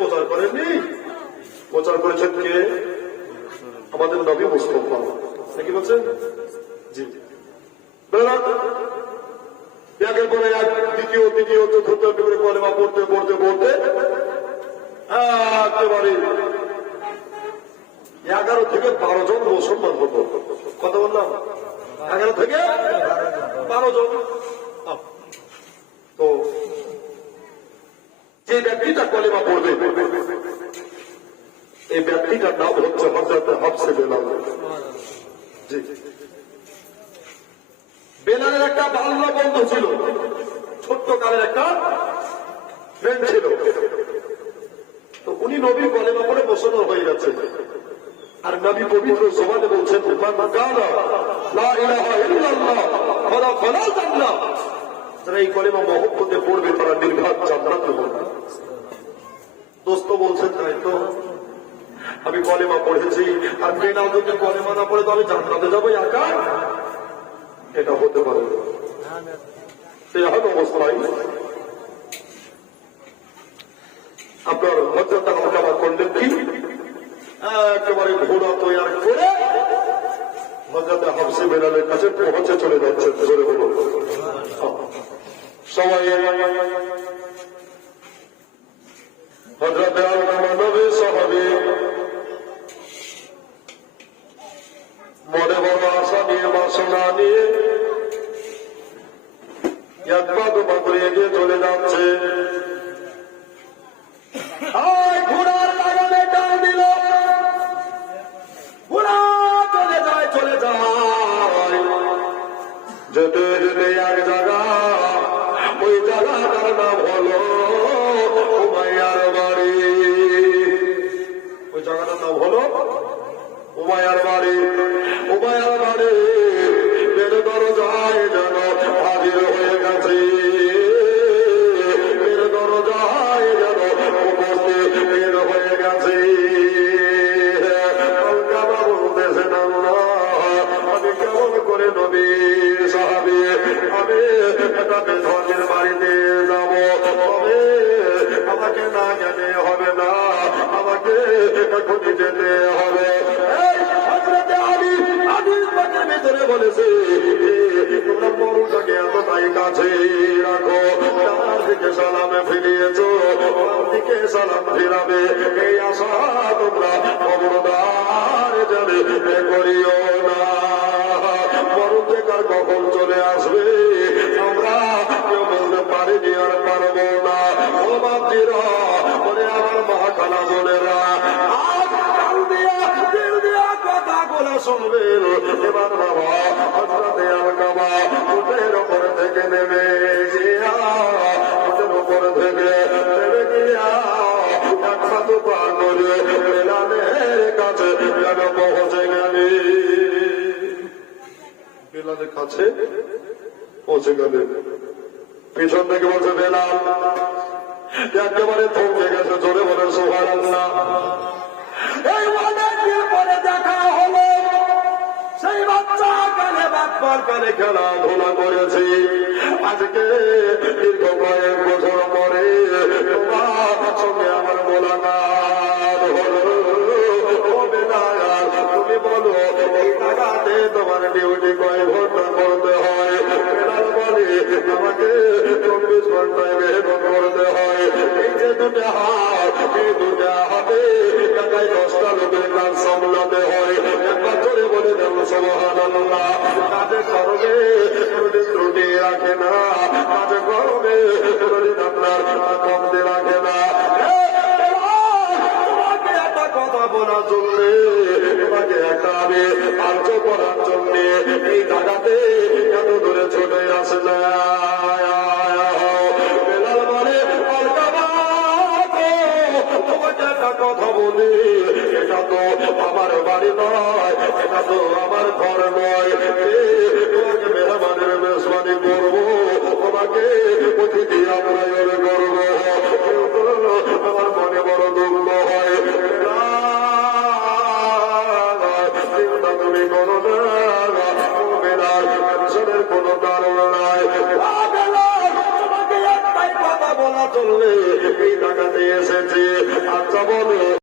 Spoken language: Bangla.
প্রচার করেননি, প্রচার করেছেন কে? আমাদের নবী মুস্তাফা, নাকি বলছেন? জি। একের পরে এক, দ্বিতীয় তৃতীয় চতুর্থ করে কলেমা পড়তে পড়তে পড়তে একেবারে 11 থেকে 12 জন মুসলমান হতো। কথা বললাম 11 থেকে 12 জন। তো যে ব্যক্তিটা কলেমা পড়বে এই ব্যক্তিটার নাম হচ্ছে হযরত হাফসে বেলাল। জি। বেলালের একটা বাল্য বন্ধু ছিল, ছোট্ট কালের একটা ফ্রেন্ড ছিল। তো উনি নবীর কলেমা পড়ে মুসলমান হয়ে গেছে। আর নবী পবিত্র জবানে বলছেন, মান কানা লা ইলাহা ইল্লাল্লাহ ওয়া ফালাল জান্নাহ, যারা এই কলেমা মহব্বতে পড়বে তারা নির্ঘাত জান্নাতে হবে। দোস্ত বলছেন, তাই তো আমি কলেমা পড়েছি, আর বেলাল যদি কলেমা না পড়ে তো আমি জান্নাতে যাবো একা? এটা হতে পারে না। অবস্থায় আপনার হযরত আলকামা করলেন কি, একেবারে ঘোড়া তৈরি করে হযরত হাফসে বেলালের কাছে পৌঁছে চলে যাচ্ছেন। ধরে বলুন সবাই হযরত আলকামা নবী সাহাবী মনে বড় আশা নিয়ে বাসনা নিয়ে একবার দুবার করে এগিয়ে চলে যাচ্ছে। ঘোড়ার লাগামে টান দিল, ঘোড়া চলে যায় চলে যায়, যেতে যেতে এক জায়গা, ওই জায়গাটার নাম হলো উমাইয়ার বাড়ি। ওই জায়গাটার নাম হলো উমাইয়ার বাড়ি। উমাইয়ার বাড়ি বের দরজায় যেন হাজির হয়ে গেছে, বের দরজায় যেন উপস্থিত বের হয়ে গেছে। আলকামা বলতেছেন, আল্লাহ আমি কেমন করে নবী সাহাবী আমি একটা বেধর্মের বাড়িতে যাব, তবে আমাকে না গেলে হবে না, আমাকে এখনই যেতে হবে। ভিতরে বলেছে তোমরা পরটাকে এতটাই কাছে রাখো, তার দিকে সালাম ফিরিয়েছ, তার দিকে সালাম ফিরাবে, এই আশা তোমরা খবরদার জানে করিও না। বরং যে কার কখন চলে আসবে আমরা কেউ বলতে পারিনি আর পারবো না। ও বাপজিরা, বলে আমার মা খালা বোনেরা, শুনবেন। এবার বাবা হযরত আলকামা উটের উপর থেকে নেমে গিয়া, উটের উপর থেকে নেমে গিয়া এক হাত পার করে বেলালের কাছে যেন পৌঁছে গেলে, বেলালের কাছে পৌঁছে গেলে। পিছন থেকে বলছে বেলাল, একেবারে থমকে গেছে। জোরে বলে সুবহানাল্লাহ। এই অনেকদিন পরে দেখা হলো, সেই বাচ্চা কালে বাপ্পার কালে খেলাধুলা করেছি, আজকে দীর্ঘ কয়েক বছর পরে তোমার সঙ্গে আমার মোলাকাত হলো। ও বেলাল, তুমি বলো এই টাকাতে তোমার ডিউটি কয় ঘন্টা করতে হয়? বেলাল বলে আমাকে 24 ঘন্টায় মেহনত করতে হয়। এই যে দুটা হাত, এই দুটা হাতে টাকায় 10টা লোকের কাজ সামলাতে হয়। একবার ধরে বলে দেব সুবহানাল্লাহ। কাজে করবে কোনদিন ত্রুটি রাখে না, কাজে করবে কোনদিন আপনার কমতে রাখে না। তোমাকে একটা কথা বলার জন্য, তোমাকে একটা আমি কার্য করার জন্য এই টাকাতে এত দূরে ছুটে আসে না। বেলাল বলে আলকামা, তোমাকে একটা কথা বলি, এটা তো আমার বাড়ি নয়, এটা তো আমার ঘর নয়। তোমাকে মেহমানের মেজবানি করবো, তোমাকে অতিথি আপ্যায়ন করবো। আমার মনে